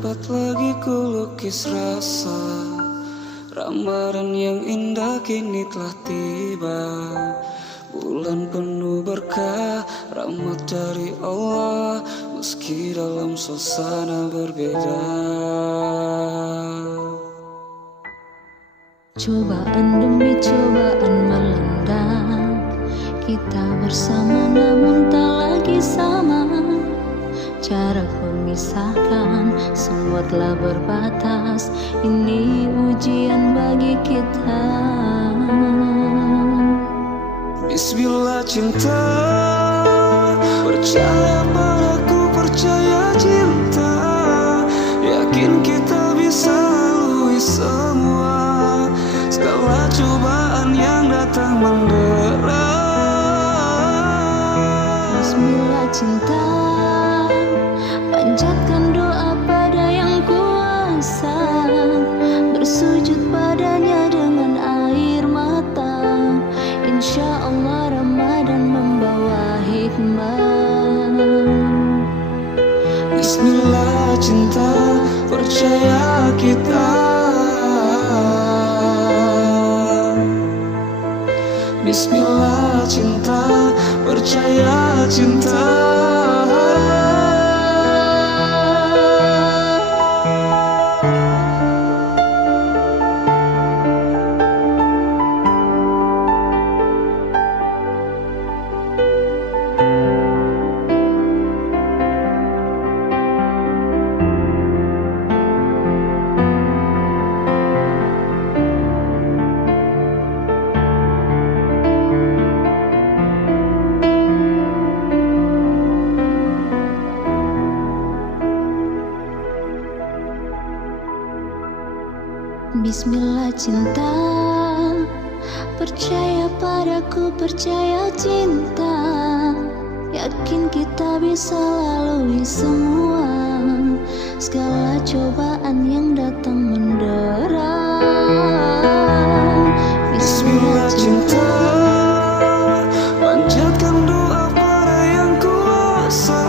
dapat lagi kulukis rasa. Ramadan yang indah kini telah tiba, bulan penuh berkah, rahmat dari Allah, meski dalam suasana berbeda. Cobaan demi cobaan melanda, kita bersama namun tak lagi sama. Jarak memisahkan, semua telah berbatas. Ini ujian bagi kita. Bismillah cinta, percaya padaku, percaya cinta. Yakin kita bisa lalui semua segala cobaan yang datang mendera. Bismillah cinta, panjatkan doa pada yang kuasa, bersujud padanya dengan air mata. Insya Allah Ramadan membawa hikmah. Bismillah cinta, percaya kita. Bismillah cinta, percaya cinta. Bismillah cinta, percaya padaku, percaya cinta. Yakin kita bisa lalui semua segala cobaan yang datang mendera. Bismillah cinta, panjatkan doa pada yang kuasa,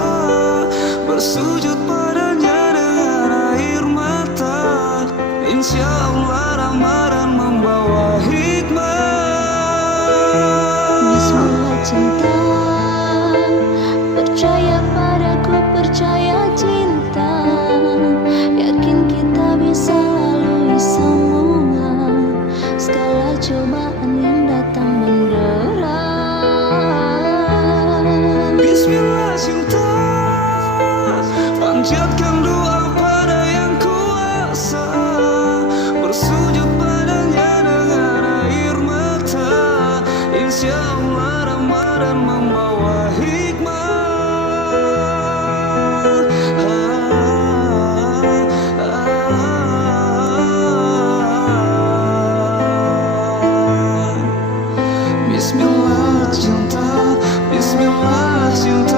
bersujud padanya dengan air mata. Insya Allah Ramadan membawa hikmah. Bismillah cinta, percaya padaku, percaya cinta. Yakin kita bisa lalui semua segala cobaan yang datang mendera. Bismillah cinta, panjatkan doa pada yang kuasa, bersujud padanya dengan air mata. Insya Allah Ramadan membawa hikmah. Bismillah cinta, Bismillah cinta.